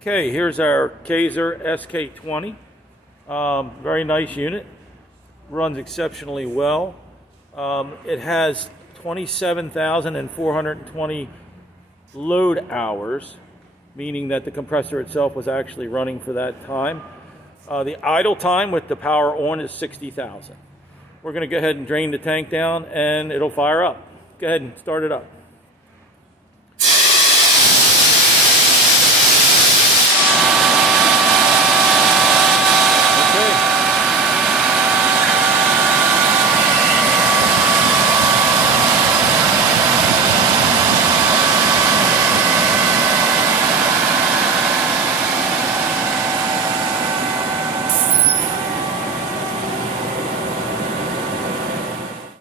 Okay, here's our Kaeser SK20. Very nice unit. Runs exceptionally well. It has 27,420 load hours, meaning that the compressor itself was actually running for that time. The idle time with the power on is 60,000. We're going to go ahead and drain the tank down and it'll fire up. Go ahead and start it up.